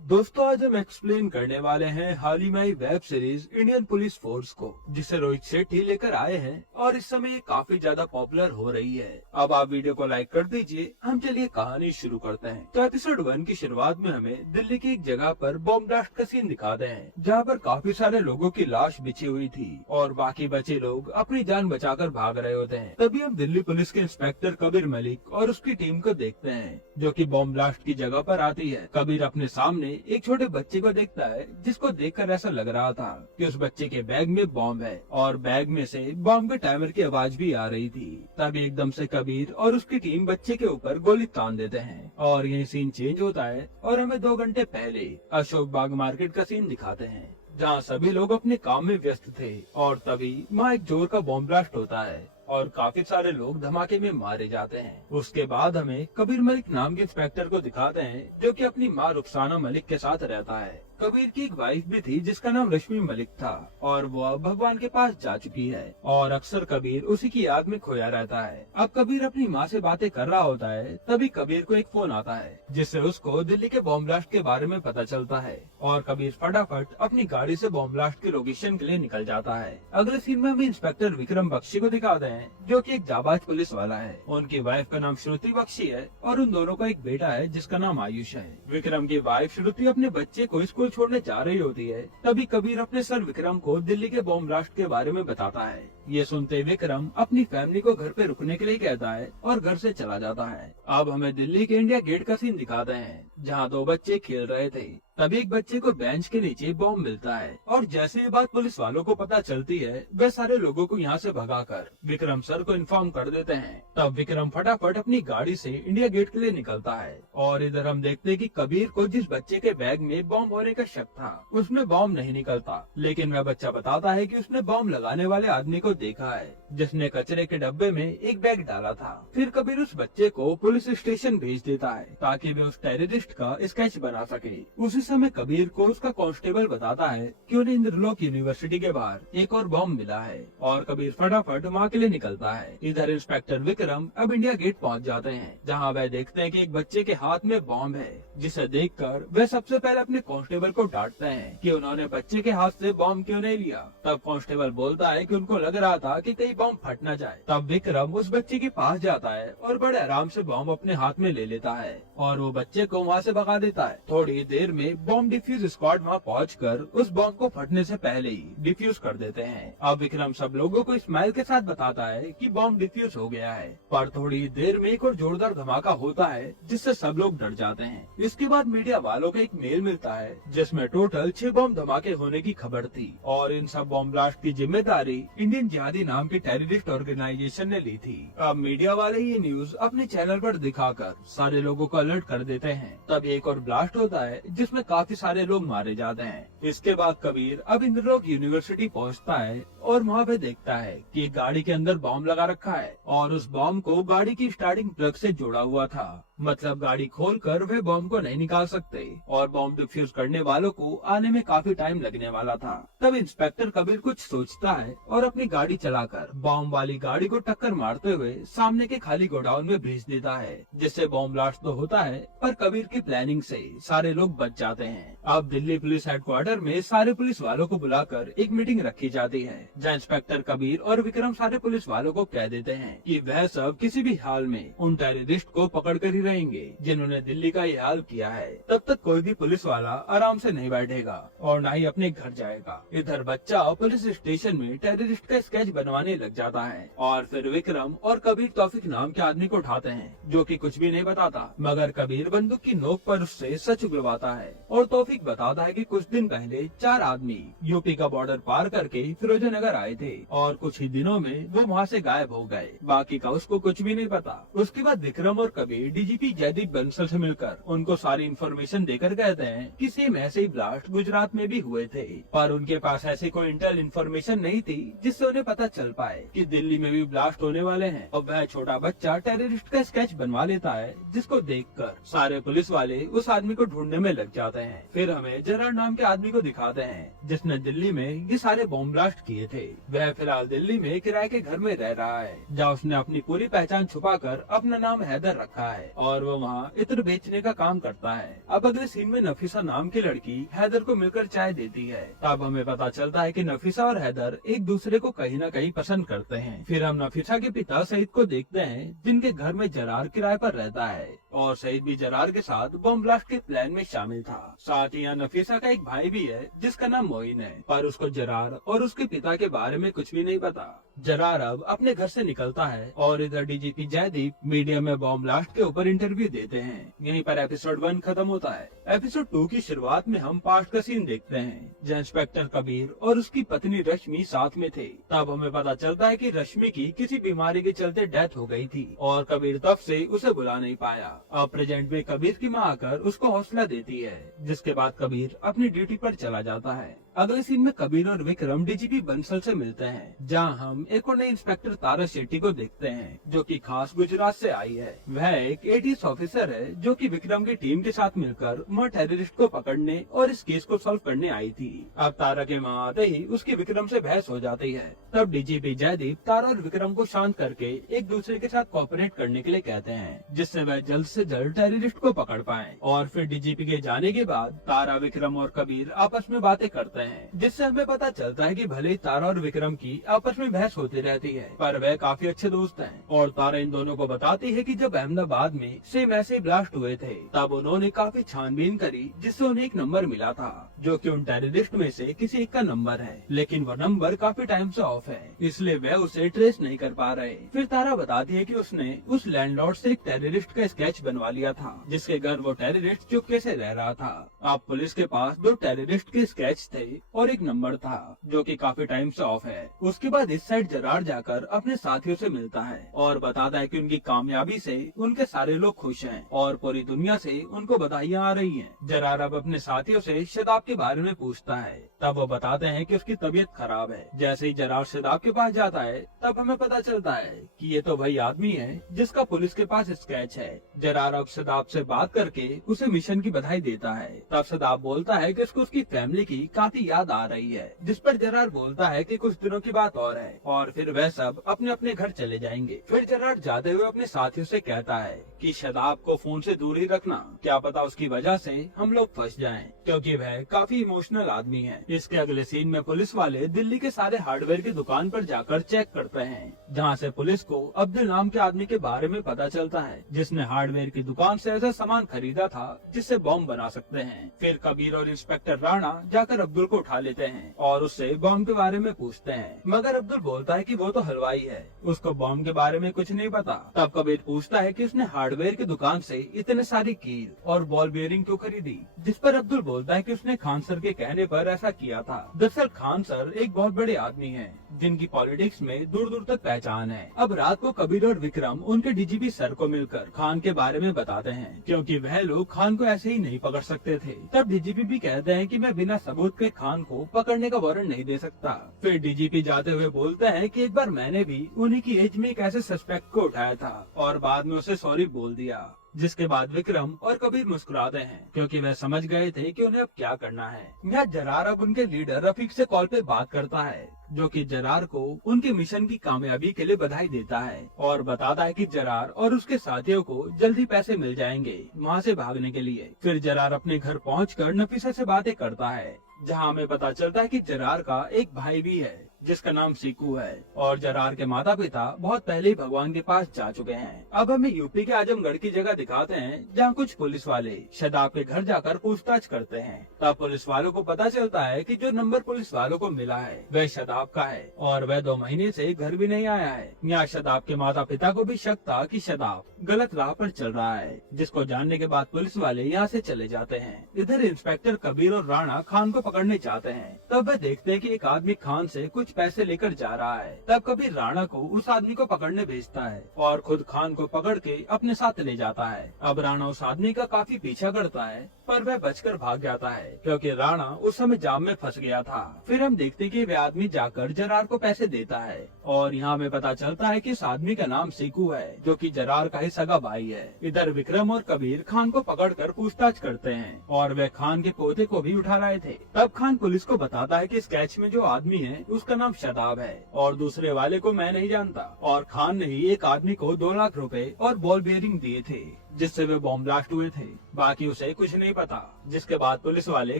दोस्तों, आज हम एक्सप्लेन करने वाले हैं हाल ही में आई web series Indian police force को, जिसे रोहित शेट्टी लेकर आए हैं और इस समय ये काफी ज्यादा पॉपुलर हो रही है। अब आप वीडियो को लाइक कर दीजिए। हम चलिए कहानी शुरू करते हैं। तो एपिसोड 1 की शुरुआत में हमें दिल्ली की एक जगह पर बॉम्ब ब्लास्ट का सीन दिखाते हैं, जहाँ पर काफी सारे लोगों की लाश बिछी हुई थी और बाकी बचे लोग अपनी जान बचाकर भाग रहे होते हैं। तभी हम दिल्ली पुलिस के इंस्पेक्टर कबीर मलिक और उसकी टीम को देखते हैं, जो कि बॉम्ब ब्लास्ट की जगह पर आती है। कबीर अपने सामने एक छोटे बच्चे को देखता है, जिसको देखकर ऐसा लग रहा था कि उस बच्चे के बैग में बॉम्ब है और बैग में से बॉम्ब के टाइमर की आवाज भी आ रही थी। तभी एकदम से कबीर और उसकी टीम बच्चे के ऊपर गोली तान देते हैं और यही सीन चेंज होता है और हमें 2 घंटे पहले अशोक बाग मार्केट का सीन दिखाते हैं, जहाँ सभी लोग अपने काम में व्यस्त थे और तभी वहाँ एक जोर का बॉम्ब ब्लास्ट होता है और काफी सारे लोग धमाके में मारे जाते हैं। उसके बाद हमें कबीर मलिक नाम के इंस्पेक्टर को दिखाते हैं, जो कि अपनी माँ रुखसाना मलिक के साथ रहता है। कबीर की एक वाइफ भी थी जिसका नाम रश्मि मलिक था और वो अब भगवान के पास जा चुकी है और अक्सर कबीर उसी की याद में खोया रहता है। अब कबीर अपनी माँ से बातें कर रहा होता है, तभी कबीर को एक फोन आता है, जिससे उसको दिल्ली के बॉम्ब ब्लास्ट के बारे में पता चलता है और कबीर फटाफट अपनी गाड़ी से बॉम्ब ब्लास्ट की लोकेशन के लिए निकल जाता है। अगले सीन में भी इंस्पेक्टर विक्रम बख्शी को दिखाते हैं, जो कि एक जाबाज पुलिस वाला है। उनकी वाइफ का नाम श्रुति बख्शी है और उन दोनों का एक बेटा है जिसका नाम आयुष है। विक्रम की वाइफ श्रुति अपने बच्चे को स्कूल छोड़ने जा रही होती है, तभी कबीर अपने सर विक्रम को दिल्ली के बॉम्ब ब्लास्ट के बारे में बताता है। ये सुनते विक्रम अपनी फैमिली को घर पे रुकने के लिए कहता है और घर से चला जाता है। अब हमें दिल्ली के इंडिया गेट का सीन दिखाते हैं, जहाँ 2 बच्चे खेल रहे थे। तभी एक बच्चे को बेंच के नीचे बॉम्ब मिलता है और जैसे ये बात पुलिस वालों को पता चलती है, वे सारे लोगों को यहाँ से भगाकर विक्रम सर को इन्फॉर्म कर देते हैं। तब विक्रम फटाफट अपनी गाड़ी से इंडिया गेट के लिए निकलता है और इधर हम देखते हैं कि कबीर को जिस बच्चे के बैग में बॉम्ब होने का शक था, उसमें बॉम्ब नहीं निकलता, लेकिन वह बच्चा बताता है कि उसने बॉम्ब लगाने वाले आदमी को देखा है, जिसने कचरे के डब्बे में एक बैग डाला था। फिर कबीर उस बच्चे को पुलिस स्टेशन भेज देता है ताकि वे उस टेररिस्ट का स्केच बना सके। उसी समय कबीर को उसका कांस्टेबल बताता है कि उन्हें इंद्रलोक यूनिवर्सिटी के बाहर एक और बॉम्ब मिला है और कबीर फटाफट वहाँ के लिए निकलता है। इधर इंस्पेक्टर विक्रम अब इंडिया गेट पहुँच जाते हैं, जहाँ वह देखते हैं कि एक बच्चे के हाथ में बॉम्ब है, जिसे देखकर वह सबसे पहले अपने कांस्टेबल को डांटते हैं कि उन्होंने बच्चे के हाथ से बॉम्ब क्यों नहीं लिया। तब कांस्टेबल बोलता है कि उनको लग रहा था कि कहीं बॉम्ब फट न जाए। तब विक्रम उस बच्चे के पास जाता है और बड़े आराम से बॉम्ब अपने हाथ में ले लेता है और वो बच्चे को वहाँ से भगा देता है। थोड़ी देर में बॉम्ब डिफ्यूज स्क्वाड वहाँ पहुंचकर उस बॉम्ब को फटने से पहले ही डिफ्यूज कर देते हैं। अब विक्रम सब लोगों को स्माइल के साथ बताता है कि बॉम्ब डिफ्यूज हो गया है, पर थोड़ी देर में एक और जोरदार धमाका होता है, जिससे सब लोग डर जाते हैं। इसके बाद मीडिया वालों को एक मेल मिलता है, जिसमें टोटल 6 बॉम्ब धमाके होने की खबर थी और इन सब बॉम्ब ब्लास्ट की जिम्मेदारी इंडियन जिहादी नाम की टेररिस्ट ऑर्गेनाइजेशन ने ली थी। अब मीडिया वाले ये न्यूज अपने चैनल पर दिखाकर सारे लोगों को अलर्ट कर देते हैं। तब एक और ब्लास्ट होता है, जिसमें काफी सारे लोग मारे जाते हैं। इसके बाद कबीर अब इंद्रलोक यूनिवर्सिटी पहुंचता है और वहाँ पे देखता है कि एक गाड़ी के अंदर बॉम्ब लगा रखा है और उस बॉम्ब को गाड़ी की स्टार्टिंग प्लग से जोड़ा हुआ था। मतलब गाड़ी खोलकर वे बॉम्ब को नहीं निकाल सकते और बॉम्ब डिफ्यूज करने वालों को आने में काफी टाइम लगने वाला था। तब इंस्पेक्टर कबीर कुछ सोचता है और अपनी गाड़ी चलाकर बॉम्ब वाली गाड़ी को टक्कर मारते हुए सामने के खाली गोडाउन में भेज देता है, जिससे बॉम्ब ब्लास्ट तो होता है, पर कबीर की प्लानिंग से सारे लोग बच जाते हैं। अब दिल्ली पुलिस हेडक्वार्टर में सारे पुलिस वालों को बुलाकर एक मीटिंग रखी जाती है, जहाँ इंस्पेक्टर कबीर और विक्रम सारे पुलिस वालों को कह देते हैं कि वह सब किसी भी हाल में उन टेररिस्ट को पकड़ कर ही रहेंगे जिन्होंने दिल्ली का ये हाल किया है। तब तक कोई भी पुलिस वाला आराम से नहीं बैठेगा और न ही अपने घर जाएगा। इधर बच्चा पुलिस स्टेशन में टेररिस्ट का स्केच बनवाने लग जाता है और फिर विक्रम और कबीर तौफीक नाम के आदमी को उठाते हैं, जो कि कुछ भी नहीं बताता, मगर कबीर बंदूक की नोक पर उससे सच उगलवाता है और तौफीक बताता है कि कुछ दिन पहले 4 आदमी यूपी का बॉर्डर पार करके फिरोजनगर आए थे और कुछ ही दिनों में वो वहाँ से गायब हो गए। बाकी का उसको कुछ भी नहीं पता। उसके बाद विक्रम और कबीर डीजीपी जयदीप बंसल से मिलकर उनको सारी इन्फॉर्मेशन देकर कहते हैं कि सेम ऐसे ही ब्लास्ट गुजरात में भी हुए थे, पर उनके पास ऐसी कोई इंटेल इन्फॉर्मेशन नहीं थी जिससे उन्हें पता चल पाए कि दिल्ली में भी ब्लास्ट होने वाले हैं। अब वह छोटा बच्चा टेररिस्ट का स्केच बनवा लेता है, जिसको देखकर सारे पुलिस वाले उस आदमी को ढूंढने में लग जाते हैं। फिर हमें जरार नाम के आदमी को दिखाते हैं, जिसने दिल्ली में ये सारे बॉम्ब ब्लास्ट किए थे। वह फिलहाल दिल्ली में किराए के घर में रह रहा है, जहाँ उसने अपनी पूरी पहचान छुपाकर अपना नाम हैदर रखा है और वो वहाँ इत्र बेचने का काम करता है। अब अगले सीन में नफीसा नाम की लड़की हैदर को मिलकर चाय देती है। तब हमें पता चलता है कि नफीसा और हैदर एक दूसरे को कहीं न कहीं पसंद करते हैं। फिर हम नफीसा के पिता सईद को देखते हैं, जिनके घर में जरार किराए पर रहता है और सईद भी जरार के साथ बम ब्लास्ट के प्लान में शामिल था। साथ ही यहाँ नफीसा का एक भाई भी है जिसका नाम मोइन है, पर उसको जरार और उसके पिता के बारे में कुछ भी नहीं पता। जरार अब अपने घर से निकलता है और इधर डीजीपी जयदीप मीडिया में बॉम्ब ब्लास्ट के ऊपर इंटरव्यू देते हैं। यहीं पर एपिसोड 1 खत्म होता है। एपिसोड 2 की शुरुआत में हम पास्ट का सीन देखते हैं, जहाँ इंस्पेक्टर कबीर और उसकी पत्नी रश्मि साथ में थे। तब हमें पता चलता है कि रश्मि की किसी बीमारी के चलते डेथ हो गई थी और कबीर तब से उसे बुला नहीं पाया। अब प्रेजेंट में कबीर की माँ आकर उसको हौसला देती है, जिसके बाद कबीर अपनी ड्यूटी पर चला जाता है। अगले सीन में कबीर और विक्रम डीजीपी बंसल से मिलते हैं, जहां हम एक और नई इंस्पेक्टर तारा शेट्टी को देखते हैं, जो कि खास गुजरात से आई है। वह एक एटीएस ऑफिसर है जो कि विक्रम की टीम के साथ मिलकर वहाँ टेररिस्ट को पकड़ने और इस केस को सॉल्व करने आई थी। अब तारा के वहाँ आते ही उसकी विक्रम से बहस हो जाती है। तब डीजीपी जयदीप तारा और विक्रम को शांत करके एक दूसरे के साथ कोऑपरेट करने के लिए कहते हैं, जिससे वह जल्द से जल्द टेररिस्ट को पकड़ पाए। और फिर डीजीपी के जाने के बाद तारा, विक्रम और कबीर आपस में बातें करते हैं, जिससे हमें पता चलता है कि भले ही तारा और विक्रम की आपस में बहस होती रहती है, पर वह काफी अच्छे दोस्त हैं। और तारा इन दोनों को बताती है कि जब अहमदाबाद में सेम ऐसे ब्लास्ट हुए थे, तब उन्होंने काफी छानबीन करी, जिससे उन्हें एक नंबर मिला था, जो कि उन टेररिस्ट में से किसी एक का नंबर है, लेकिन वो नंबर काफी टाइम से ऑफ है, इसलिए वह उसे ट्रेस नहीं कर पा रहे। फिर तारा बताती है कि उसने उस लैंडलॉर्ड से एक टेररिस्ट का स्केच बनवा लिया था, जिसके घर वो टेररिस्ट चुपके से रह रहा था। अब पुलिस के पास 2 टेररिस्ट के स्केच थे और एक नंबर था, जो कि काफी टाइम से ऑफ है। उसके बाद इस साइड जरार जाकर अपने साथियों से मिलता है और बताता है कि उनकी कामयाबी से उनके सारे लोग खुश हैं और पूरी दुनिया से उनको बधाइयाँ आ रही हैं। जरार अब अपने साथियों से शदाब के बारे में पूछता है, तब वो बताते हैं कि उसकी तबीयत खराब है। जैसे ही जरार शदाब के पास जाता है, तब हमें पता चलता है कि ये तो वही आदमी है जिसका पुलिस के पास स्केच है। जरार अब शदाब से बात करके उसे मिशन की बधाई देता है। तब शदाब बोलता है कि उसको उसकी फैमिली की काफी याद आ रही है, जिस पर जरार बोलता है कि कुछ दिनों की बात और है, और फिर वह सब अपने अपने घर चले जाएंगे। फिर जरार जाते हुए अपने साथियों से कहता है कि शदाब को फोन से दूर ही रखना, क्या पता उसकी वजह से हम लोग फंस जाएं, क्योंकि वह काफी इमोशनल आदमी है। इसके अगले सीन में पुलिस वाले दिल्ली के सारे हार्डवेयर की दुकान पर जाकर चेक करते हैं, जहां से पुलिस को अब्दुल नाम के आदमी के बारे में पता चलता है, जिसने हार्डवेयर की दुकान से ऐसा सामान खरीदा था जिससे बॉम्ब बना सकते हैं। फिर कबीर और इंस्पेक्टर राणा जाकर अब्दुल को उठा लेते हैं और उससे बॉम्ब के बारे में पूछते हैं, मगर अब्दुल बोलता है कि वो तो हलवाई है, उसको बॉम्ब के बारे में कुछ नहीं पता। तब कबीर पूछता है कि उसने हार्डवेयर की दुकान से इतने सारी कील और बॉल बेयरिंग क्यों खरीदी, जिस पर अब्दुल बोलता है कि उसने खान सर के कहने पर ऐसा किया था। दरअसल खान सर एक बहुत बड़े आदमी हैं, जिनकी पॉलिटिक्स में दूर दूर तक पहचान है। अब रात को कबीर और विक्रम उनके डीजीपी सर को मिलकर खान के बारे में बताते हैं, क्योंकि वह लोग खान को ऐसे ही नहीं पकड़ सकते थे। तब डीजीपी भी कहते हैं कि मैं बिना सबूत के खान को पकड़ने का वारंट नहीं दे सकता। फिर डीजीपी जाते हुए बोलते हैं कि एक बार मैंने भी उन्हीं की एज में एक ऐसे सस्पेक्ट को उठाया था और बाद में उसे सॉरी बोल दिया, जिसके बाद विक्रम और कबीर मुस्कुराते हैं, क्योंकि वह समझ गए थे कि उन्हें अब क्या करना है। यहाँ जरार अब उनके लीडर रफीक से कॉल पे बात करता है, जो कि जरार को उनके मिशन की कामयाबी के लिए बधाई देता है और बताता है कि जरार और उसके साथियों को जल्दी पैसे मिल जाएंगे वहाँ से भागने के लिए। फिर जरार अपने घर पहुंचकर नफीसा से बातें करता है, जहाँ हमें पता चलता है कि जरार का एक भाई भी है जिसका नाम सीकू है और जरार के माता पिता बहुत पहले ही भगवान के पास जा चुके हैं। अब हमें यूपी के आजमगढ़ की जगह दिखाते हैं, जहाँ कुछ पुलिस वाले शदाब के घर जाकर पूछताछ करते हैं। तब पुलिस वालों को पता चलता है कि जो नंबर पुलिस वालों को मिला है वह शदाब का है और वह 2 महीने से घर भी नहीं आया है। यहाँ शदाब के माता पिता को भी शक था कि शदाब गलत राह पर चल रहा है, जिसको जानने के बाद पुलिस वाले यहाँ से चले जाते हैं। इधर इंस्पेक्टर कबीर और राणा खान को पकड़ने चाहते हैं। तब वह देखते हैं कि एक आदमी खान से कुछ पैसे लेकर जा रहा है। तब कबीर राणा को उस आदमी को पकड़ने भेजता है और खुद खान को पकड़ के अपने साथ ले जाता है। अब राणा उस आदमी का काफी पीछा करता है, पर वह बचकर भाग जाता है, क्योंकि राणा उस समय जाम में फंस गया था। फिर हम देखते कि वह आदमी जाकर जरार को पैसे देता है और यहाँ हमें पता चलता है कि इस आदमी का नाम सीकू है, जो कि जरार का ही सगा भाई है। इधर विक्रम और कबीर खान को पकड़कर पूछताछ करते हैं और वह खान के पोते को भी उठा रहे थे। तब खान पुलिस को बताता है कि स्केच में जो आदमी है उसका नाम शदाब है और दूसरे वाले को मैं नहीं जानता, और खान ने ही एक आदमी को 2 लाख रुपए और बॉल बेयरिंग दिए थे। जिससे वे बॉम्ब ब्लास्ट हुए थे। बाकी उसे कुछ नहीं पता। जिसके बाद पुलिस वाले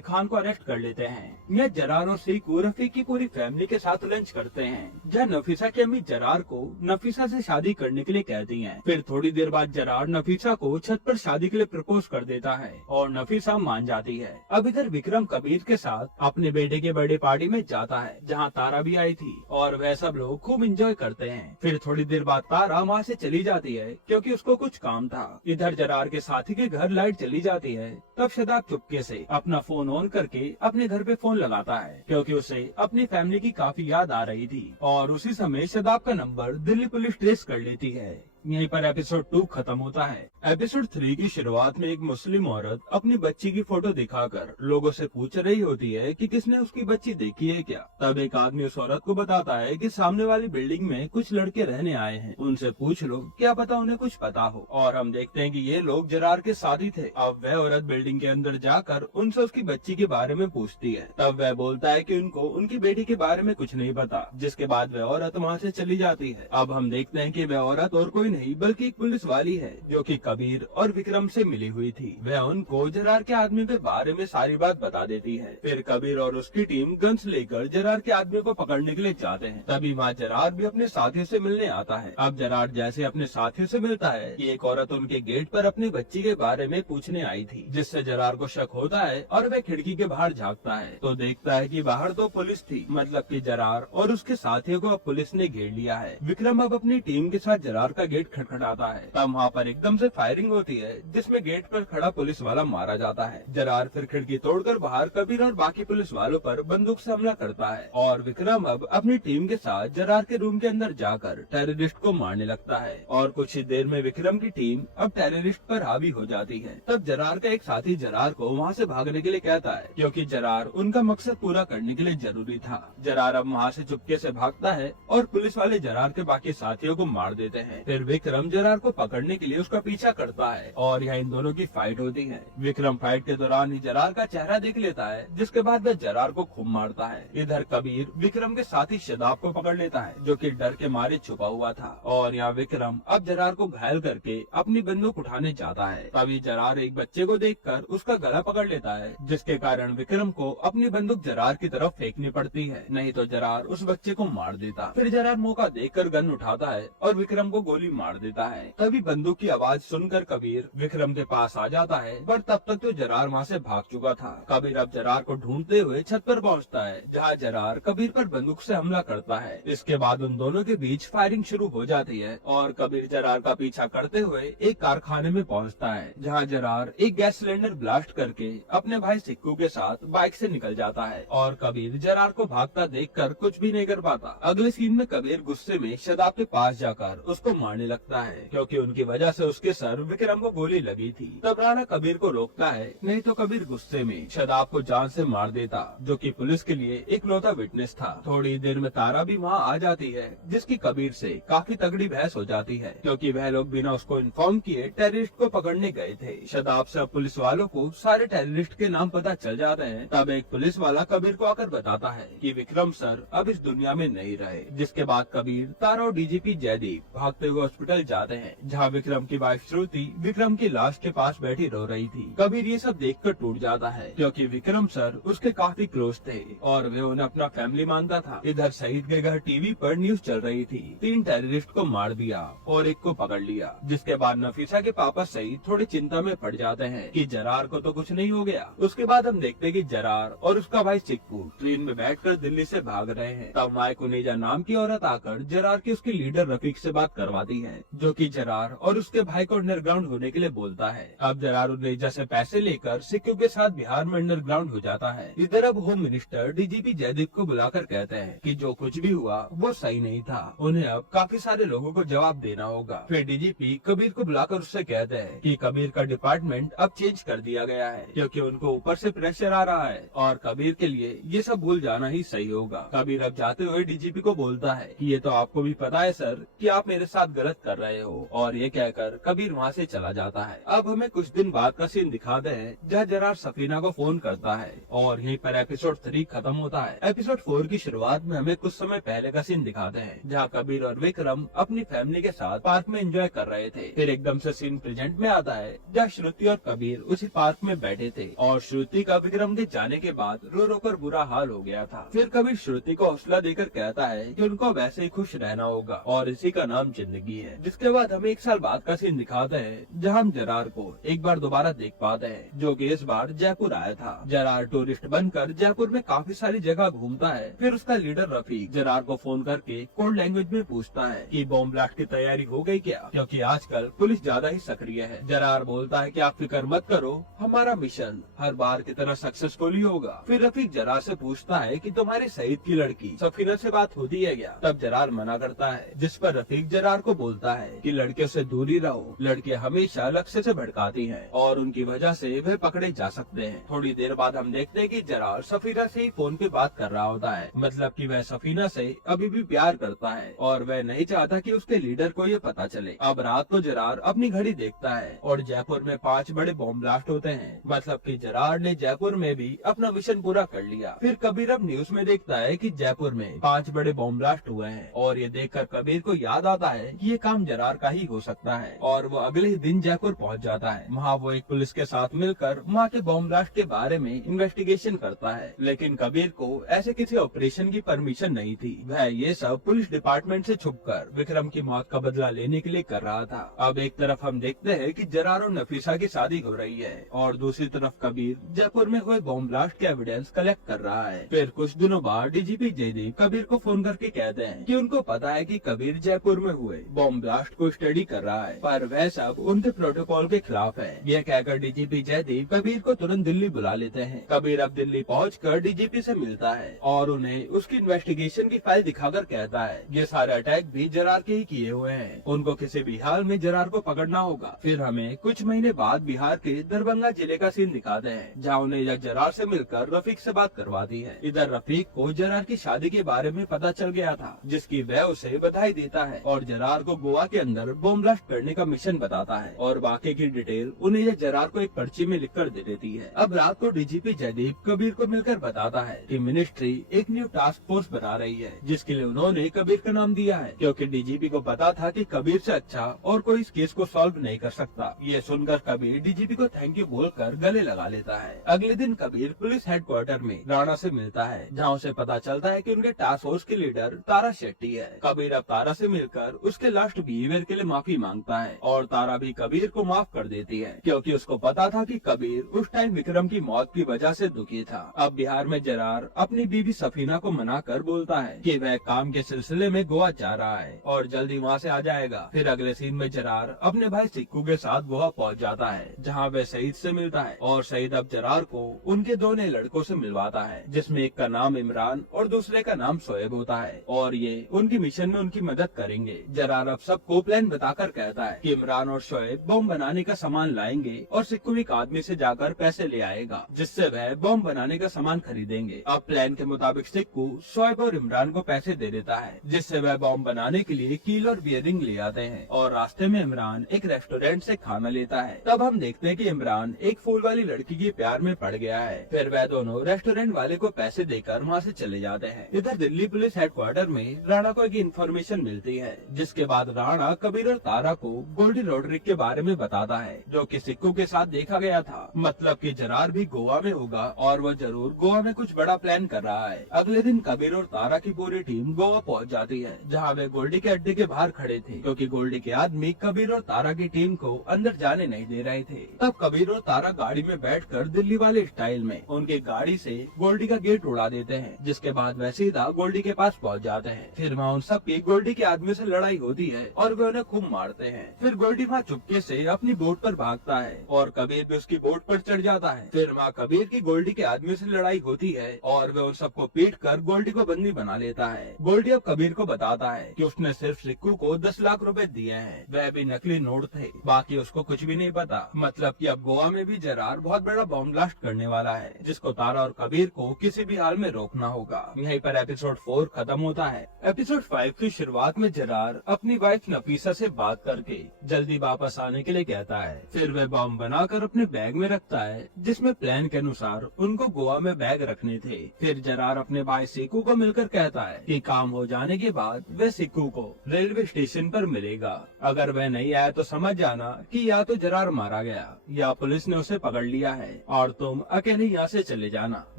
खान को अरेस्ट कर लेते हैं। यह जरार और सीकू रफीक की पूरी फैमिली के साथ लंच करते हैं, जहाँ नफीसा की अम्मी जरार को नफीसा से शादी करने के लिए कहती हैं। फिर थोड़ी देर बाद जरार नफीसा को छत पर शादी के लिए प्रपोज कर देता है और नफीसा मान जाती है। अब इधर विक्रम कबीर के साथ अपने बेटे के बर्थडे पार्टी में जाता है, जहाँ तारा भी आई थी और वह सब लोग खूब एंजॉय करते हैं। फिर थोड़ी देर बाद तारा वहाँ से चली जाती है क्योंकि उसको कुछ काम था। इधर जरार के साथी के घर लाइट चली जाती है। तब शदाब चुपके से अपना फोन ऑन करके अपने घर पे फोन लगाता है क्योंकि उसे अपनी फैमिली की काफी याद आ रही थी और उसी समय शदाब का नंबर दिल्ली पुलिस ट्रेस कर लेती है। यहीं पर एपिसोड 2 खत्म होता है। एपिसोड 3 की शुरुआत में एक मुस्लिम औरत अपनी बच्ची की फोटो दिखाकर लोगों से पूछ रही होती है कि किसने उसकी बच्ची देखी है क्या। तब एक आदमी उस औरत को बताता है कि सामने वाली बिल्डिंग में कुछ लड़के रहने आए हैं, उनसे पूछ लो, क्या पता उन्हें कुछ पता हो। और हम देखते हैं कि ये लोग जरार के साथी थे। अब वह औरत बिल्डिंग के अंदर जाकर उनसे उसकी बच्ची के बारे में पूछती है। तब वह बोलता है कि उनको उनकी बेटी के बारे में कुछ नहीं पता, जिसके बाद वह औरत वहाँ से चली जाती है। अब हम देखते हैं कि वह औरत और कोई नहीं बल्कि एक पुलिस वाली है जो कि कबीर और विक्रम से मिली हुई थी। वह उनको जरार के आदमी के बारे में सारी बात बता देती है। फिर कबीर और उसकी टीम गन्स लेकर जरार के आदमी को पकड़ने के लिए जाते हैं। तभी वहाँ जरार भी अपने साथियों से मिलने आता है। अब जरार जैसे अपने साथियों से मिलता है कि एक औरत उनके गेट पर अपनी बच्ची के बारे में पूछने आई थी, जिससे जरार को शक होता है और वह खिड़की के बाहर झाँकता है तो देखता है कि बाहर तो पुलिस थी, मतलब कि जरार और उसके साथियों को अब पुलिस ने घेर लिया है। विक्रम अब अपनी टीम के साथ जरार का गेट खटखटाता है। तब वहाँ पर एकदम से फायरिंग होती है, जिसमें गेट पर खड़ा पुलिस वाला मारा जाता है। जरार फिर खिड़की तोड़कर बाहर कबीर और बाकी पुलिस वालों पर बंदूक से हमला करता है और विक्रम अब अपनी टीम के साथ जरार के रूम के अंदर जाकर टेररिस्ट को मारने लगता है और कुछ ही देर में विक्रम की टीम अब टेररिस्ट पर हावी हो जाती है। तब जरार का एक साथी जरार को वहाँ से भागने के लिए कहता है क्योंकि जरार उनका मकसद पूरा करने के लिए जरूरी था। जरार अब वहाँ से चुपके से भागता है और पुलिस वाले जरार के बाकी साथियों को मार देते हैं। फिर विक्रम जरार को पकड़ने के लिए उसका पीछा करता है और यहाँ इन दोनों की फाइट होती है। विक्रम फाइट के दौरान ही जरार का चेहरा देख लेता है, जिसके बाद वह जरार को खूब मारता है। इधर कबीर विक्रम के साथी शदाब को पकड़ लेता है, जो कि डर के मारे छुपा हुआ था और यहाँ विक्रम अब जरार को घायल करके अपनी बंदूक उठाने जाता है। तभी जरार एक बच्चे को देखकर उसका गला पकड़ लेता है, जिसके कारण विक्रम को अपनी बंदूक जरार की तरफ फेंकनी पड़ती है, नहीं तो जरार उस बच्चे को मार देता। फिर जरार मौका देखकर गन उठाता है और विक्रम को गोली मार देता है। तभी बंदूक की आवाज सुनकर कबीर विक्रम के पास आ जाता है, पर तब तक तो जरार वहाँ से भाग चुका था। कबीर अब जरार को ढूंढते हुए छत पर पहुँचता है, जहाँ जरार कबीर पर बंदूक से हमला करता है। इसके बाद उन दोनों के बीच फायरिंग शुरू हो जाती है और कबीर जरार का पीछा करते हुए एक कारखाने में पहुँचता है, जहाँ जरार एक गैस सिलेंडर ब्लास्ट करके अपने भाई सिक्कू के साथ बाइक से निकल जाता है और कबीर जरार को भागता देखकर कुछ भी नहीं कर पाता। अगले सीन में कबीर गुस्से में शदाब के पास जाकर उसको मारने लगता है, क्योंकि उनकी वजह से उसके सर विक्रम को गोली लगी थी। तब राणा कबीर को रोकता है, नहीं तो कबीर गुस्से में शदाब को जान से मार देता, जो कि पुलिस के लिए इकलौता विटनेस था। थोड़ी देर में तारा भी वहाँ आ जाती है, जिसकी कबीर से काफी तगड़ी बहस हो जाती है, क्योंकि वह लोग बिना उसको इन्फॉर्म किए टेररिस्ट को पकड़ने गए थे। शदाब से पुलिस वालों को सारे टेररिस्ट के नाम पता चल जाते हैं। तब एक पुलिस वाला कबीर को आकर बताता है कि विक्रम सर अब इस दुनिया में नहीं रहे। जिसके बाद कबीर, तारा और डीजीपी जयदीप भागते हुए हॉस्पिटल जाते हैं, जहाँ विक्रम की वाइफ श्रुति विक्रम की लाश के पास बैठी रो रही थी। कबीर ये सब देखकर टूट जाता है, क्योंकि विक्रम सर उसके काफी क्लोज थे और वे उन्हें अपना फैमिली मानता था। इधर शहीद के घर टीवी पर न्यूज चल रही थी, 3 टेररिस्ट को मार दिया और एक को पकड़ लिया। जिसके बाद नफीसा के पापा सईद थोड़ी चिंता में पड़ जाते हैं कि जरार को तो कुछ नहीं हो गया। उसके बाद हम देखते हैं कि जरार और उसका भाई सिक्कू ट्रेन में बैठकर दिल्ली से भाग रहे हैं। तब मायकुनेजा नाम की औरत आकर जरार की उसकी लीडर रफीक से बात करवाती है, जो कि जरार और उसके भाई को अंडरग्राउंड होने के लिए बोलता है। अब जरार उनेजा से पैसे लेकर सिक्कू के साथ बिहार में अंडरग्राउंड हो जाता है। इधर अब होम मिनिस्टर डीजीपी जयदीप को बुलाकर कहते हैं कि जो कुछ भी हुआ वो सही नहीं था, उन्हें अब काफी सारे लोगों को जवाब देना होगा। फिर डीजीपी कबीर को बुलाकर उससे कहते हैं कि कबीर का डिपार्टमेंट अब चेंज कर दिया गया है, क्योंकि उनको ऊपर से प्रेशर आ रहा है और कबीर के लिए ये सब भूल जाना ही सही होगा। कबीर अब जाते हुए डीजीपी को बोलता है कि ये तो आपको भी पता है सर कि आप मेरे साथ गलत गलत कर रहे हो, और ये कहकर कबीर वहाँ से चला जाता है। अब हमें कुछ दिन बाद का सीन दिखाते हैं जहाँ जरार सफीना को फोन करता है और यहीं पर एपिसोड 3 खत्म होता है। एपिसोड 4 की शुरुआत में हमें कुछ समय पहले का सीन दिखाते हैं जहाँ कबीर और विक्रम अपनी फैमिली के साथ पार्क में एंजॉय कर रहे थे। फिर एकदम से सीन प्रेजेंट में आता है जहाँ श्रुति और कबीर उसी पार्क में बैठे थे और श्रुति का विक्रम के जाने के बाद रो रो कर बुरा हाल हो गया था। फिर कबीर श्रुति को हौसला देकर कहता है कि उनको वैसे ही खुश रहना होगा और इसी का नाम जिंदगी है। जिसके बाद हमें 1 साल बाद का सीन दिखाते हैं जहाँ हम जरार को एक बार दोबारा देख पाते हैं, जो कि इस बार जयपुर आया था। जरार टूरिस्ट बनकर जयपुर में काफी सारी जगह घूमता है। फिर उसका लीडर रफीक जरार को फोन करके कोड लैंग्वेज में पूछता है कि बॉम्ब ब्लास्ट की तैयारी हो गई क्या, क्योंकि आजकल पुलिस ज्यादा ही सक्रिय है। जरार बोलता है कि आप फिक्र मत करो, हमारा मिशन हर बार की तरह सक्सेसफुल ही होगा। फिर रफीक जरार से पूछता है कि तुम्हारे शहीद की लड़की सफीना से बात होती है क्या। तब जरार मना करता है, जिस पर रफीक जरार को बोलता है कि लड़कियों से दूरी रहो, लड़कियां हमेशा लक्ष्य से भड़काती हैं और उनकी वजह से वे पकड़े जा सकते हैं। थोड़ी देर बाद हम देखते हैं कि जरार सफीना से ही फोन पे बात कर रहा होता है, मतलब कि वह सफीना से अभी भी प्यार करता है और वह नहीं चाहता कि उसके लीडर को ये पता चले। अब रात को जरार अपनी घड़ी देखता है और जयपुर में 5 बड़े बॉम्ब ब्लास्ट होते हैं, मतलब कि जरार ने जयपुर में भी अपना मिशन पूरा कर लिया। फिर कबीर अब न्यूज में देखता है कि जयपुर में 5 बड़े बॉम्ब ब्लास्ट हुए हैं और ये देखकर कबीर को याद आता है कि ये काम जरार का ही हो सकता है और वो अगले ही दिन जयपुर पहुंच जाता है। वहाँ वो एक पुलिस के साथ मिलकर वहाँ के बॉम्ब ब्लास्ट के बारे में इन्वेस्टिगेशन करता है, लेकिन कबीर को ऐसे किसी ऑपरेशन की परमिशन नहीं थी। वह ये सब पुलिस डिपार्टमेंट से छुपकर विक्रम की मौत का बदला लेने के लिए कर रहा था। अब एक तरफ हम देखते हैं कि जरार और नफीसा की शादी हो रही है और दूसरी तरफ कबीर जयपुर में हुए बॉम्ब ब्लास्ट के एविडेंस कलेक्ट कर रहा है। फिर कुछ दिनों बाद डीजीपी जयदीप कबीर को फोन करके कहते हैं कि उनको पता है कि कबीर जयपुर में हुए बॉम्ब ब्लास्ट को स्टडी कर रहा है, पर वह सब उनके प्रोटोकॉल के खिलाफ है। यह कहकर डीजीपी जयदीप कबीर को तुरंत दिल्ली बुला लेते हैं। कबीर अब दिल्ली पहुंचकर डीजीपी से मिलता है और उन्हें उसकी इन्वेस्टिगेशन की फाइल दिखाकर कहता है ये सारे अटैक भी जरार के ही किए हुए हैं, उनको किसी भी हाल में जरार को पकड़ना होगा। फिर हमें कुछ महीने बाद बिहार के दरभंगा जिले का सीन दिखाते हैं जहाँ उन्हें जरार से मिलकर रफीक से बात करवाती है। इधर रफीक को जरार की शादी के बारे में पता चल गया था, जिसकी वह उसे बधाई देता है और जरार को गोवा के अंदर बॉम्ब ब्लास्ट करने का मिशन बताता है और बाकी की डिटेल उन्हें यह जरार को एक पर्ची में लिखकर दे देती है। अब रात को डीजीपी जयदीप कबीर को मिलकर बताता है कि मिनिस्ट्री एक न्यू टास्क फोर्स बना रही है, जिसके लिए उन्होंने कबीर का नाम दिया है, क्योंकि डीजीपी को पता था कि कबीर से अच्छा और कोई इस केस को सॉल्व नहीं कर सकता। ये सुनकर कबीर डीजीपी को थैंक यू बोलकर गले लगा लेता है। अगले दिन कबीर पुलिस हेडक्वार्टर में राणा से मिलता है, जहाँ उसे पता चलता है कि उनके टास्क फोर्स की लीडर तारा शेट्टी है। कबीर अब तारा से मिलकर उसके लास्ट बिहेवियर के लिए माफी मांगता है और तारा भी कबीर को माफ कर देती है, क्योंकि उसको पता था कि कबीर उस टाइम विक्रम की मौत की वजह से दुखी था। अब बिहार में जरार अपनी बीवी सफीना को मनाकर बोलता है कि वह काम के सिलसिले में गोवा जा रहा है और जल्दी वहाँ से आ जाएगा। फिर अगले सीन में जरार अपने भाई सिक्कू के साथ गोवा पहुँच जाता है, जहाँ वह शहीद से मिलता है और शहीद अब जरार को उनके 2 नए लड़कों से मिलवाता है, जिसमें एक का नाम इमरान और दूसरे का नाम शोएब होता है और ये उनकी मिशन में उनकी मदद करेंगे। जरार अब सबको प्लान बताकर कहता है कि इमरान और शोएब बम बनाने का सामान लाएंगे और सिक्कू एक आदमी से जाकर पैसे ले आएगा, जिससे वह बम बनाने का सामान खरीदेंगे। अब प्लान के मुताबिक सिक्कू शोएब और इमरान को पैसे दे देता है, जिससे वह बम बनाने के लिए कील और बियरिंग ले आते हैं और रास्ते में इमरान एक रेस्टोरेंट से खाना लेता है। तब हम देखते हैं कि इमरान एक फूल वाली लड़की के प्यार में पड़ गया है। फिर वह दोनों रेस्टोरेंट वाले को पैसे देकर वहाँ से चले जाते हैं। इधर दिल्ली पुलिस हेडक्वार्टर में राणा को एक इन्फॉर्मेशन मिलती है, जिसके बाद राणा कबीर और तारा को गोल्डी रोड्रिक के बारे में बताता है, जो कि सिक्कू के साथ देखा गया था, मतलब कि जरार भी गोवा में होगा और वह जरूर गोवा में कुछ बड़ा प्लान कर रहा है। अगले दिन कबीर और तारा की पूरी टीम गोवा पहुंच जाती है, जहां वे गोल्डी के अड्डे के बाहर खड़े थे, क्योंकि गोल्डी के आदमी कबीर और तारा की टीम को अंदर जाने नहीं दे रहे थे। तब कबीर और तारा गाड़ी में बैठकर दिल्ली वाले स्टाइल में उनकी गाड़ी से गोल्डी का गेट उड़ा देते हैं, जिसके बाद वह सीधा गोल्डी के पास पहुंच जाते हैं। फिर वहाँ उन सब की गोल्डी के आदमी से लड़ाई होती है और वे उन्हें खूब मारते हैं। फिर गोल्डी वहाँ चुपके से अपनी बोट पर भागता है और कबीर भी उसकी बोट पर चढ़ जाता है। फिर वहाँ कबीर की गोल्डी के आदमी से लड़ाई होती है और वे उन सबको पीट कर गोल्डी को बंदी बना लेता है। गोल्डी अब कबीर को बताता है कि उसने सिर्फ सिक्कू को 10 लाख रुपए दिए हैं, वह भी नकली नोट थे, बाकी उसको कुछ भी नहीं पता। मतलब कि अब गोवा में भी जरार बहुत बड़ा बॉम्ब ब्लास्ट करने वाला है, जिसको तारा और कबीर को किसी भी हाल में रोकना होगा। यहीं पर एपिसोड 4 खत्म होता है। एपिसोड 5 की शुरुआत में जरार अपनी वाइफ नफीसा से बात करके जल्दी वापस आने के लिए कहता है। फिर वह बम बनाकर अपने बैग में रखता है, जिसमें प्लान के अनुसार उनको गोवा में बैग रखने थे। फिर जरार अपने भाई सिक्कू को मिलकर कहता है कि काम हो जाने के बाद वह सिक्कू को रेलवे स्टेशन पर मिलेगा। अगर वह नहीं आया तो समझ जाना कि या तो जरार मारा गया या पुलिस ने उसे पकड़ लिया है और तुम अकेले यहाँ से चले जाना।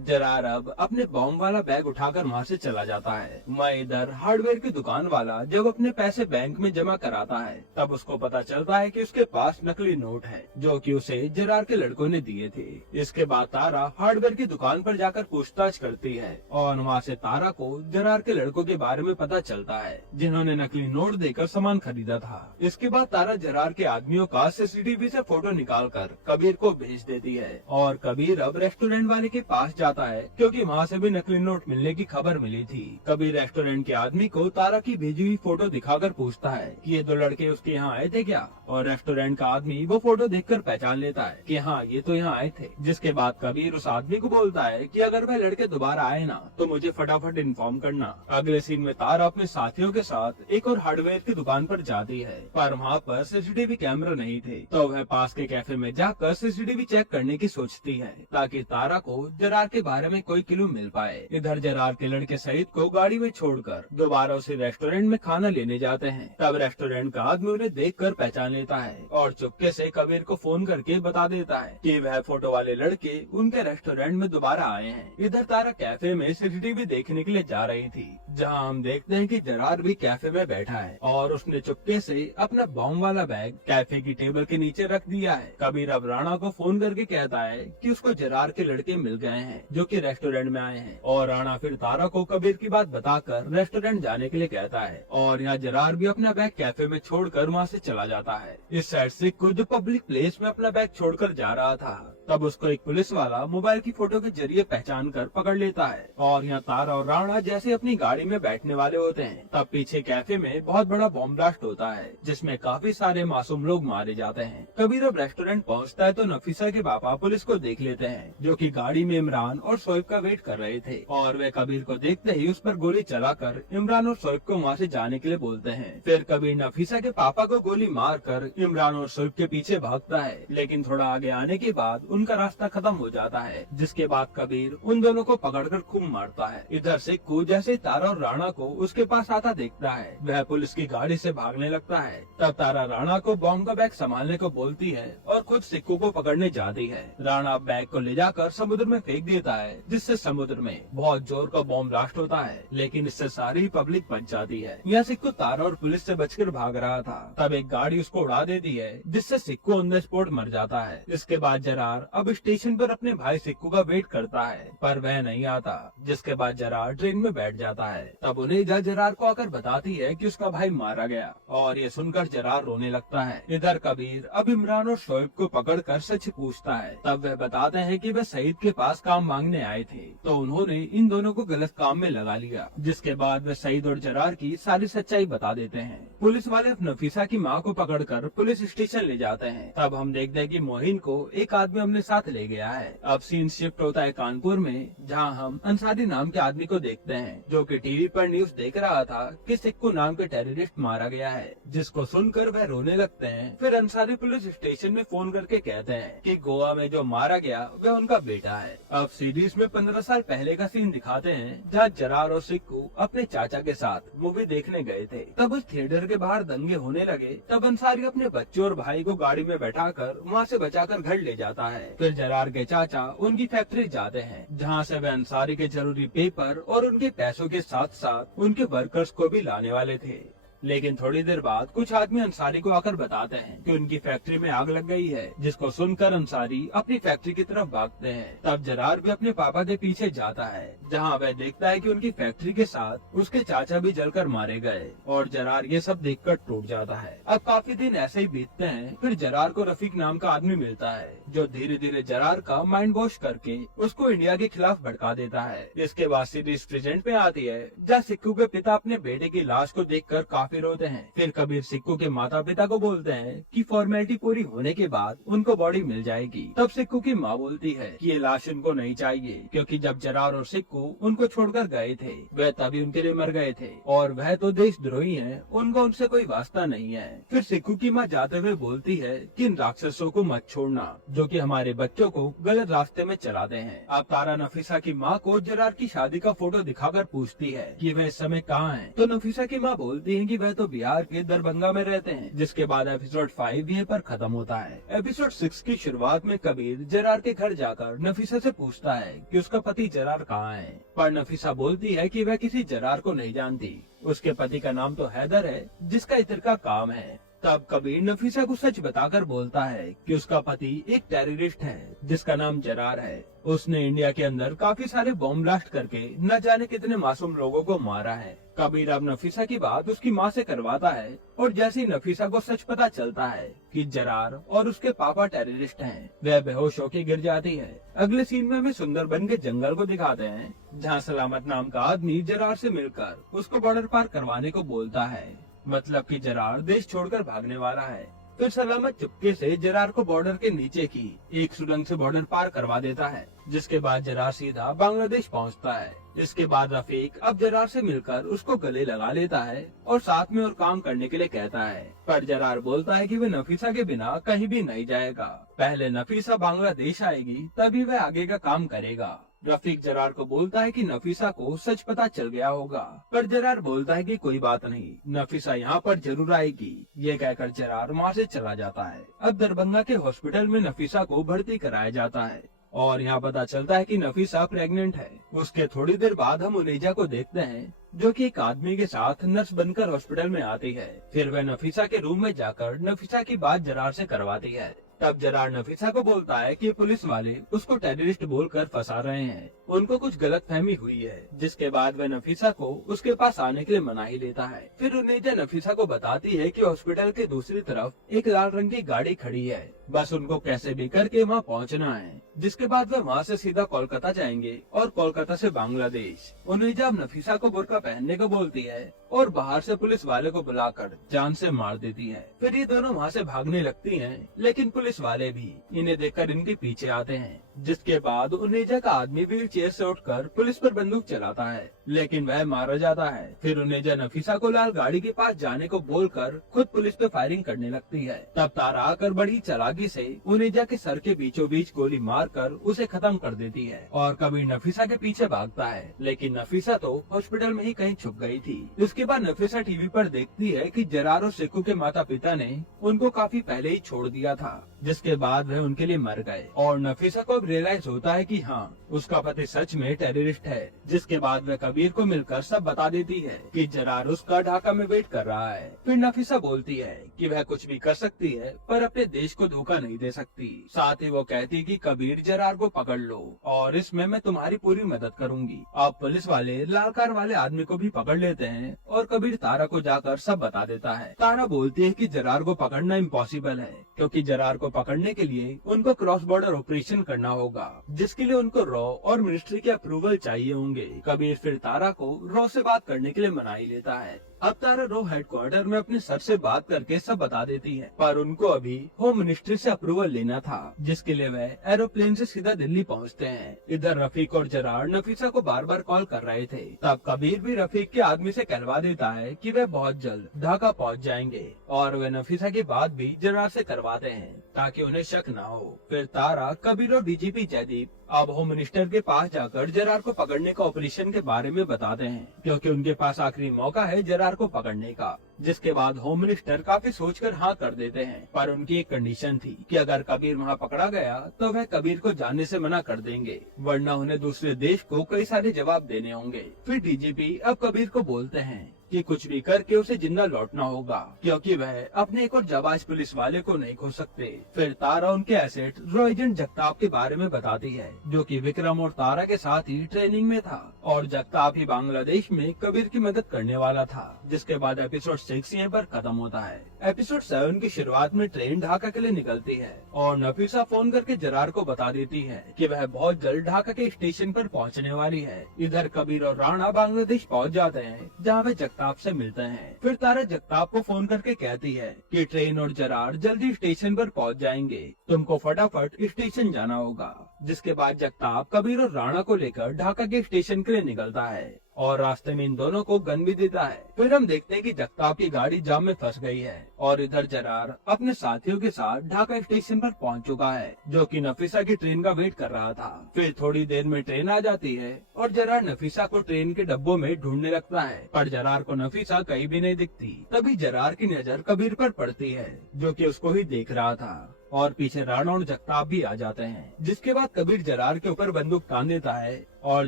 जरार अब अपने बॉम्ब वाला बैग उठाकर वहाँ से चला जाता है। मैं इधर हार्डवेयर की दुकान वाला जब अपने पैसे बैंक में जमा कराता है तब उसको पता चलता है कि उसके पास नकली नोट है जो कि उसे जरार के लड़कों ने दिए थे। इसके बाद तारा हार्डवेयर की दुकान पर जाकर पूछताछ करती है और वहाँ से तारा को जरार के लड़कों के बारे में पता चलता है जिन्होंने नकली नोट देकर सामान खरीदा था। इसके बाद तारा जरार के आदमियों का सीसीटीवी से फोटो निकालकर कबीर को भेज देती है और कबीर अब रेस्टोरेंट वाले के पास जाता है क्योंकि वहाँ से भी नकली नोट मिलने की खबर मिली थी। कबीर रेस्टोरेंट के आदमी को तारा की भेजी हुई फोटो दिखाकर पूछता है कि ये दो लड़के उसके यहाँ आए थे क्या, और रेस्टोरेंट का आदमी वो फोटो देखकर पहचान लेता है कि हाँ ये तो यहाँ आए थे। जिसके बाद कबीर उस आदमी को बोलता है कि अगर वह लड़के दोबारा आए ना तो मुझे फटाफट इन्फॉर्म करना। अगले सीन में तारा अपने साथियों के साथ एक और हार्डवेयर की दुकान पर जाती है, पर वहाँ पर सीसीटीवी कैमरा नहीं थे, तो वह पास के कैफे में जाकर सीसीटीवी चेक करने की सोचती है ताकि तारा को जरार के बारे में कोई क्लू मिल पाए। इधर जरार के लड़के सईद को गाड़ी में छोड़कर दोबारा उसे रेस्टोरेंट में खाना लेने जाते हैं। तब रेस्टोरेंट का आदमी उन्हें देखकर पहचान लेता है और चुपके से कबीर को फोन करके बता देता है कि वह फोटो वाले लड़के उनके रेस्टोरेंट में दोबारा आए हैं। इधर तारा कैफे में सीसीटीवी देखने के लिए जा रही थी, जहां हम देखते हैं कि जरार भी कैफे में बैठा है और उसने चुपके से अपना बॉम्ब वाला बैग कैफे की टेबल के नीचे रख दिया है। कबीर अब राणा को फोन करके कहता है कि उसको जरार के लड़के मिल गए हैं जो कि रेस्टोरेंट में आए हैं, और राणा फिर तारा को कबीर की बात बताकर रेस्टोरेंट जाने के लिए कहता है और यहाँ जरार भी अपना बैग कैफे में छोड़कर वहाँ से चला जाता है। इस साइड से खुद पब्लिक प्लेस में अपना बैग छोड़कर जा रहा था, तब उसको एक पुलिस वाला मोबाइल की फोटो के जरिए पहचान कर पकड़ लेता है और यहाँ तारा और राणा जैसे अपनी गाड़ी में बैठने वाले होते हैं तब पीछे कैफे में बहुत बड़ा बॉम्ब ब्लास्ट होता है जिसमें काफी सारे मासूम लोग मारे जाते हैं। कबीर अब रेस्टोरेंट पहुँचता है तो नफीसा के पापा पुलिस को देख लेते हैं जो कि गाड़ी में इमरान और शोएब का वेट कर रहे थे, और वे कबीर को देखते ही उस पर गोली चलाकर इमरान और शोएब को वहाँ से जाने के लिए बोलते हैं। फिर कबीर नफीसा के पापा को गोली मारकर इमरान और शोएब के पीछे भागता है, लेकिन थोड़ा आगे आने के बाद उनका रास्ता खत्म हो जाता है, जिसके बाद कबीर उन दोनों को पकड़कर खूब मारता है। इधर सिक्कू जैसे तारा और राणा को उसके पास आता देखता है वह पुलिस की गाड़ी से भागने लगता है। तब तारा राणा को बॉम्ब का बैग संभालने को बोलती है और खुद सिक्कू को पकड़ने जाती है। राणा बैग को ले जाकर समुद्र में फेंक देता है, जिससे समुद्र में बहुत जोर का बॉम्ब ब्लास्ट होता है, लेकिन इससे सारी पब्लिक बच जाती है। यह सिक्कू तारा और पुलिस से बचकर भाग रहा था, तब एक गाड़ी उसको उड़ा देती है जिससे सिक्कू ऑन द स्पॉट मर जाता है। इसके बाद जरार अब स्टेशन पर अपने भाई सिक्कू का वेट करता है, पर वह नहीं आता, जिसके बाद जरार ट्रेन में बैठ जाता है। तब उन्हें जरार को आकर बताती है कि उसका भाई मारा गया, और ये सुनकर जरार रोने लगता है। इधर कबीर अब इमरान और शोएब को पकड़कर सच पूछता है। तब वह बताते हैं कि वह सईद के पास काम मांगने आए थे, तो उन्होंने इन दोनों को गलत काम में लगा लिया। जिसके बाद वह सईद और जरार की सारी सच्चाई बता देते हैं। पुलिस वाले अब नफीसा की माँ को पकड़कर पुलिस स्टेशन ले जाते हैं। तब हम देखते हैं कि मोहिन को एक आदमी अपने साथ ले गया है। अब सीन शिफ्ट होता है कानपुर में, जहां हम अंसारी नाम के आदमी को देखते हैं जो कि टीवी पर न्यूज देख रहा था कि सिक्कू नाम के टेररिस्ट मारा गया है, जिसको सुनकर वह रोने लगते हैं। फिर अंसारी पुलिस स्टेशन में फोन करके कहते हैं कि गोवा में जो मारा गया वह उनका बेटा है। अब सीरीज में 15 साल पहले का सीन दिखाते हैं जहाँ जरार और सिक्कू अपने चाचा के साथ मूवी देखने गए थे। तब उस थिएटर के बाहर दंगे होने लगे। तब अंसारी अपने बच्चों और भाई को गाड़ी में बैठाकर वहाँ से बचाकर घर ले जाता है। फिर जरार के चाचा उनकी फैक्ट्री जाते हैं, जहाँ से वे अंसारी के जरूरी पेपर और उनके पैसों के साथ साथ उनके वर्कर्स को भी लाने वाले थे। लेकिन थोड़ी देर बाद कुछ आदमी अंसारी को आकर बताते हैं कि उनकी फैक्ट्री में आग लग गई है, जिसको सुनकर अंसारी अपनी फैक्ट्री की तरफ भागते हैं। तब जरार भी अपने पापा के पीछे जाता है, जहां वह देखता है कि उनकी फैक्ट्री के साथ उसके चाचा भी जलकर मारे गए, और जरार ये सब देखकर टूट जाता है। अब काफी दिन ऐसे ही बीतते हैं। फिर जरार को रफीक नाम का आदमी मिलता है जो धीरे धीरे जरार का माइंड वॉश करके उसको इंडिया के खिलाफ भड़का देता है। इसके बाद सीरीज प्रेजेंट में आती है, जहाँ सिक्कू के पिता अपने बेटे की लाश को देखकर काफी रोते हैं। फिर कबीर सिक्कू के माता पिता को बोलते हैं कि फॉर्मेलिटी पूरी होने के बाद उनको बॉडी मिल जाएगी। तब सिक्कू की माँ बोलती है कि ये लाश उनको नहीं चाहिए, क्योंकि जब जरार और सिक्कू उनको छोड़कर गए थे वह तभी उनके लिए मर गए थे और वह तो देशद्रोही हैं, उनको उनसे कोई वास्ता नहीं है। फिर सिक्कू की माँ जाते हुए बोलती है कि इन राक्षसों को मत छोड़ना, जो कि हमारे बच्चों को गलत रास्ते में चलाते हैं। अब तारा नफीसा की माँ को जरार की शादी का फोटो दिखाकर पूछती है कि वह इस समय कहाँ है। तो नफीसा की माँ बोलती है कि वह तो बिहार के दरभंगा में रहते हैं। जिसके बाद एपिसोड 5 यहीं पर खत्म होता है। एपिसोड 6 की शुरुआत में कबीर जरार के घर जाकर नफीसा से पूछता है कि उसका पति जरार कहाँ है, पर नफीसा बोलती है कि वह किसी जरार को नहीं जानती। उसके पति का नाम तो हैदर है, जिसका इत्र का काम है। तब कबीर नफीसा को सच बताकर बोलता है कि उसका पति एक टेररिस्ट है जिसका नाम जरार है। उसने इंडिया के अंदर काफी सारे बॉम्ब ब्लास्ट करके न जाने कितने मासूम लोगों को मारा है। कबीर अब नफीसा की बात उसकी माँ से करवाता है और जैसे ही नफीसा को सच पता चलता है कि जरार और उसके पापा टेररिस्ट हैं, वह बेहोश होकर गिर जाती है। अगले सीन में हमें सुंदरबन के जंगल को दिखाते हैं, जहाँ सलामत नाम का आदमी जरार से मिलकर उसको बॉर्डर पार करवाने को बोलता है। मतलब कि जरार देश छोड़कर भागने वाला है। फिर सलामत चुपके से जरार को बॉर्डर के नीचे की एक सुरंग से बॉर्डर पार करवा देता है, जिसके बाद जरार सीधा बांग्लादेश पहुंचता है। इसके बाद रफीक अब जरार से मिलकर उसको गले लगा लेता है और साथ में और काम करने के लिए कहता है, पर जरार बोलता है कि वह नफीसा के बिना कहीं भी नहीं जाएगा। पहले नफीसा बांग्लादेश आएगी तभी वह आगे का काम करेगा। रफीक जरार को बोलता है कि नफीसा को सच पता चल गया होगा, पर जरार बोलता है कि कोई बात नहीं, नफीसा यहाँ पर जरूर आएगी। ये कहकर जरार वहाँ से चला जाता है। अब दरभंगा के हॉस्पिटल में नफीसा को भर्ती कराया जाता है और यहाँ पता चलता है कि नफीसा प्रेग्नेंट है। उसके थोड़ी देर बाद हम उनेजा को देखते हैं, जो कि एक आदमी के साथ नर्स बनकर हॉस्पिटल में आती है। फिर वह नफीसा के रूम में जाकर नफीसा की बात जरार से करवाती है। तब जरार नफीसा को बोलता है कि पुलिस वाले उसको टेररिस्ट बोलकर फंसा रहे हैं, उनको कुछ गलतफहमी हुई है। जिसके बाद वह नफीसा को उसके पास आने के लिए मना ही लेता है। फिर उनेजा नफीसा को बताती है कि हॉस्पिटल के दूसरी तरफ एक लाल रंग की गाड़ी खड़ी है, बस उनको कैसे भी करके वहाँ पहुँचना है। जिसके बाद वह वहाँ से सीधा कोलकाता जाएंगे और कोलकाता से बांग्लादेश। उनेजा अब नफीसा को बुर्का पहनने को बोलती है और बाहर से पुलिस वाले को बुलाकर जान से मार देती है। फिर ये दोनों वहाँ से भागने लगती हैं, लेकिन पुलिस वाले भी इन्हें देखकर इनके पीछे आते हैं। जिसके बाद उनेजा का आदमी व्हील चेयर से उठकर पुलिस पर बंदूक चलाता है, लेकिन वह मारा जाता है। फिर उनेजा नफीसा को लाल गाड़ी के पास जाने को बोलकर खुद पुलिस पे फायरिंग करने लगती है। तब तारा आकर बड़ी चालाकी से उनेजा के सर के बीचों बीच गोली मारकर उसे खत्म कर देती है और कबीर नफीसा के पीछे भागता है, लेकिन नफीसा तो हॉस्पिटल में ही कहीं छुप गई थी। इसके बाद नफीसा टीवी पर देखती है कि जरार और सिक्कू के माता पिता ने उनको काफी पहले ही छोड़ दिया था, जिसके बाद वह उनके लिए मर गए। और नफीसा को अब रियलाइज होता है कि हाँ, उसका पति सच में टेररिस्ट है। जिसके बाद वह कबीर को मिलकर सब बता देती है कि जरार उसका ढाका में वेट कर रहा है। फिर नफीसा बोलती है कि वह कुछ भी कर सकती है, पर अपने देश को धोखा नहीं दे सकती। साथ ही वो कहती कि कबीर जरार को पकड़ लो और इसमें मैं तुम्हारी पूरी मदद करूंगी। अब पुलिस वाले लाल कार वाले आदमी को भी पकड़ लेते हैं और कबीर तारा को जाकर सब बता देता है। तारा बोलती है कि जरार को पकड़ना इम्पॉसिबल है, क्योंकि जरार को पकड़ने के लिए उनको क्रॉस बॉर्डर ऑपरेशन करना होगा, जिसके लिए उनको रॉ और मिनिस्ट्री के अप्रूवल चाहिए होंगे। कबीर फिर तारा को रॉ से बात करने के लिए मना ही लेता है। अब तारा रॉ हेडक्वार्टर में अपने सर से बात करके सब बता देती है, पर उनको अभी होम मिनिस्ट्री से अप्रूवल लेना था, जिसके लिए वह एरोप्लेन से सीधा दिल्ली पहुंचते हैं। इधर रफीक और जरार नफीसा को बार बार कॉल कर रहे थे। तब कबीर भी रफीक के आदमी से कहलवा देता है कि वह बहुत जल्द ढाका पहुंच जाएंगे और वे नफीसा की बात भी जरार से करवाते हैं ताकि उन्हें शक न हो। फिर तारा, कबीर और डीजीपी जयदीप अब होम मिनिस्टर के पास जाकर जरार को पकड़ने का ऑपरेशन के बारे में बताते हैं, क्योंकि उनके पास आखिरी मौका है जरार को पकड़ने का। जिसके बाद होम मिनिस्टर काफी सोचकर हाँ कर देते हैं, पर उनकी एक कंडीशन थी कि अगर कबीर वहाँ पकड़ा गया तो वह कबीर को जाने से मना कर देंगे, वरना उन्हें दूसरे देश को कई सारे जवाब देने होंगे। फिर डीजीपी अब कबीर को बोलते हैं कि कुछ भी करके उसे जिंदा लौटना होगा, क्योंकि वह अपने एक और जाबाज पुलिस वाले को नहीं खो सकते। फिर तारा उनके एसेट रो एजेंट जगताप के बारे में बताती है, जो कि विक्रम और तारा के साथ ही ट्रेनिंग में था, और जगताप ही बांग्लादेश में कबीर की मदद करने वाला था। जिसके बाद एपिसोड 6 यहीं पर खत्म होता है। एपिसोड 7 की शुरुआत में ट्रेन ढाका के लिए निकलती है और नफीसा फोन करके जरार को बता देती है कि वह बहुत जल्द ढाका के स्टेशन पर पहुंचने वाली है। इधर कबीर और राणा बांग्लादेश पहुंच जाते हैं, जहां वे जगताप से मिलते हैं। फिर तारा जगताप को फोन करके कहती है कि ट्रेन और जरार जल्दी स्टेशन पर पहुंच जाएंगे, तुमको फटाफट स्टेशन जाना होगा। जिसके बाद जगताप कबीर और राणा को लेकर ढाका के स्टेशन के लिए निकलता है और रास्ते में इन दोनों को गन भी देता है। फिर हम देखते हैं कि जगताप की गाड़ी जाम में फंस गई है और इधर जरार अपने साथियों के साथ ढाका स्टेशन पर पहुंच चुका है, जो कि नफीसा की ट्रेन का वेट कर रहा था। फिर थोड़ी देर में ट्रेन आ जाती है और जरार नफीसा को ट्रेन के डब्बों में ढूंढने लगता है, पर जरार को नफीसा कहीं भी नहीं दिखती। तभी जरार की नजर कबीर पर पड़ती है, जो कि उसको ही देख रहा था, और पीछे राणा और जगताप भी आ जाते हैं। जिसके बाद कबीर जरार के ऊपर बंदूक तान देता है और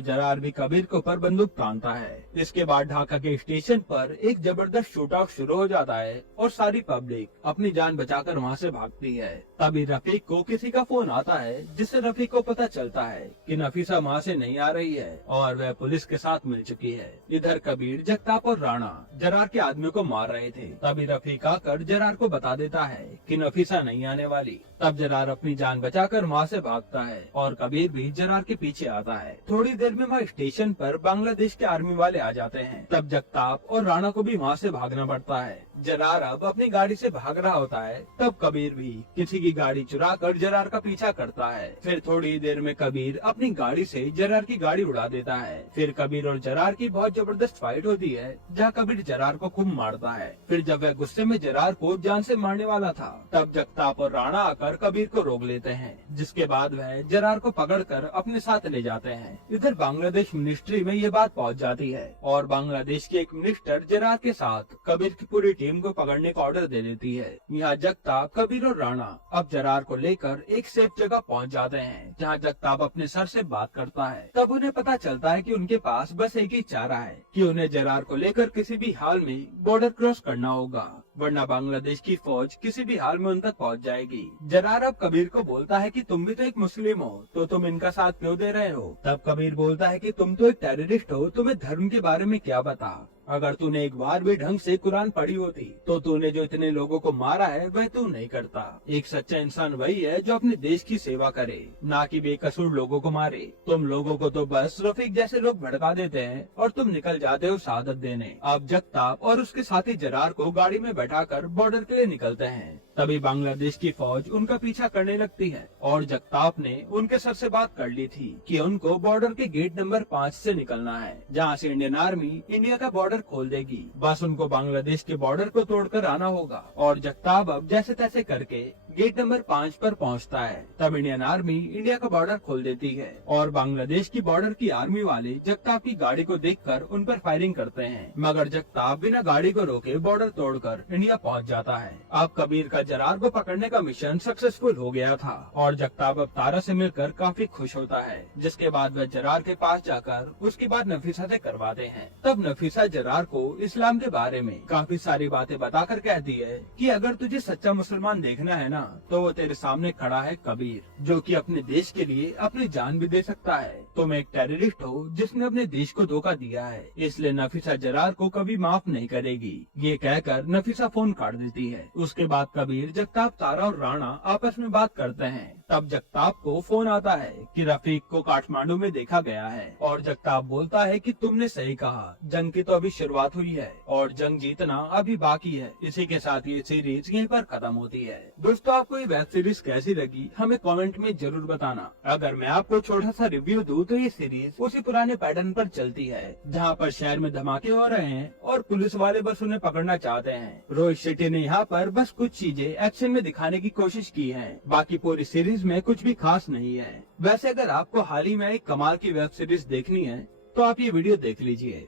जरार भी कबीर के ऊपर बंदूक तानता है। इसके बाद ढाका के स्टेशन पर एक जबरदस्त शूटआउट शुरू हो जाता है और सारी पब्लिक अपनी जान बचाकर वहां से भागती है। तभी रफीक को किसी का फोन आता है, जिससे रफीक को पता चलता है कि नफीसा वहां से नहीं आ रही है और वह पुलिस के साथ मिल चुकी है। इधर कबीर, जगताप और राणा जरार के आदमी को मार रहे थे। तभी रफीक आकर जरार को बता देता है कि नफीसा नहीं आने वाली। तब जरार अपनी जान बचाकर वहां से भागता है और कबीर भी जरार के पीछे आता है। थोड़ी देर में वहाँ स्टेशन पर बांग्लादेश के आर्मी वाले आ जाते हैं। तब जगताप और राणा को भी वहाँ से भागना पड़ता है। जरार अब अपनी गाड़ी से भाग रहा होता है, तब कबीर भी किसी की गाड़ी चुराकर जरार का पीछा करता है। फिर थोड़ी देर में कबीर अपनी गाड़ी से जरार की गाड़ी उड़ा देता है। फिर कबीर और जरार की बहुत जबरदस्त फाइट होती है, जहाँ कबीर जरार को खूब मारता है। फिर जब वह गुस्से में जरार को जान से मारने वाला था, तब जगताप और राणा आकर कबीर को रोक लेते हैं। जिसके बाद वह जरार को पकड़कर अपने साथ ले जाते हैं। इधर बांग्लादेश मिनिस्ट्री में ये बात पहुंच जाती है और बांग्लादेश के एक मिनिस्टर जरार के साथ कबीर की पूरी टीम को पकड़ने का ऑर्डर दे देती है। यहाँ जगताप, कबीर और राणा अब जरार को लेकर एक सेफ जगह पहुंच जाते हैं, जहाँ जगताप अपने सर से बात करता है। तब उन्हें पता चलता है कि उनके पास बस एक ही चारा है कि उन्हें जरार को लेकर किसी भी हाल में बॉर्डर क्रॉस करना होगा, वरना बांग्लादेश की फौज किसी भी हाल में उन तक पहुंच जाएगी। जरार अब कबीर को बोलता है कि तुम भी तो एक मुस्लिम हो, तो तुम इनका साथ क्यों दे रहे हो। तब कबीर बोलता है कि तुम तो एक टेररिस्ट हो, तुम्हें धर्म के बारे में क्या पता। अगर तूने एक बार भी ढंग से कुरान पढ़ी होती तो तूने जो इतने लोगों को मारा है वह तू नहीं करता। एक सच्चा इंसान वही है जो अपने देश की सेवा करे, ना कि बेकसूर लोगों को मारे। तुम लोगों को तो बस रफीक जैसे लोग भड़का देते हैं और तुम निकल जाते हो शहादत देने। अब जगताप और उसके साथी जरार को गाड़ी में बैठाकर बॉर्डर के लिए निकलते हैं। तभी बांग्लादेश की फौज उनका पीछा करने लगती है और जगताप ने उनके सर से बात कर ली थी कि उनको बॉर्डर के गेट नंबर 5 से निकलना है, जहाँ से इंडियन आर्मी इंडिया का बॉर्डर खोल देगी। बस उनको बांग्लादेश के बॉर्डर को तोड़कर आना होगा। और जगताप अब जैसे तैसे करके गेट नंबर 5 पर पहुंचता है। तब इंडियन आर्मी इंडिया का बॉर्डर खोल देती है और बांग्लादेश की बॉर्डर की आर्मी वाले जगताप की गाड़ी को देखकर उन पर फायरिंग करते हैं, मगर जगताप बिना गाड़ी को रोके बॉर्डर तोड़कर इंडिया पहुंच जाता है। अब कबीर का जरार को पकड़ने का मिशन सक्सेसफुल हो गया था और जगताप अब तारा से मिलकर काफी खुश होता है। जिसके बाद वह जरार के पास जाकर उसकी बात नफीसा से करवाते हैं। तब नफीसा जरार को इस्लाम के बारे में काफी सारी बातें बताकर कहती है कि अगर तुझे सच्चा मुसलमान देखना है ना, तो वो तेरे सामने खड़ा है कबीर, जो कि अपने देश के लिए अपनी जान भी दे सकता है। तुम एक टेररिस्ट हो जिसने अपने देश को धोखा दिया है, इसलिए नफीसा जरार को कभी माफ नहीं करेगी। ये कहकर नफीसा फोन काट देती है। उसके बाद कबीर, जगताप, तारा और राणा आपस में बात करते हैं। तब जगताप को फोन आता है कि रफीक को काठमांडू में देखा गया है और जगताप बोलता है कि तुमने सही कहा, जंग की तो अभी शुरुआत हुई है और जंग जीतना अभी बाकी है। इसी के साथ ये सीरीज यहीं पर खत्म होती है। दोस्तों, आपको ये वेब सीरीज कैसी लगी हमें कमेंट में जरूर बताना। अगर मैं आपको छोटा सा रिव्यू दूं तो ये सीरीज उसी पुराने पैटर्न पर चलती है, जहां पर शहर में धमाके हो रहे हैं और पुलिस वाले बस उन्हें पकड़ना चाहते हैं। रोहित शेट्टी ने यहाँ पर बस कुछ चीजें एक्शन में दिखाने की कोशिश की है, बाकी पूरी सीरीज में कुछ भी खास नहीं है। वैसे अगर आपको हाल ही में एक कमाल की वेब सीरीज देखनी है तो आप ये वीडियो देख लीजिए।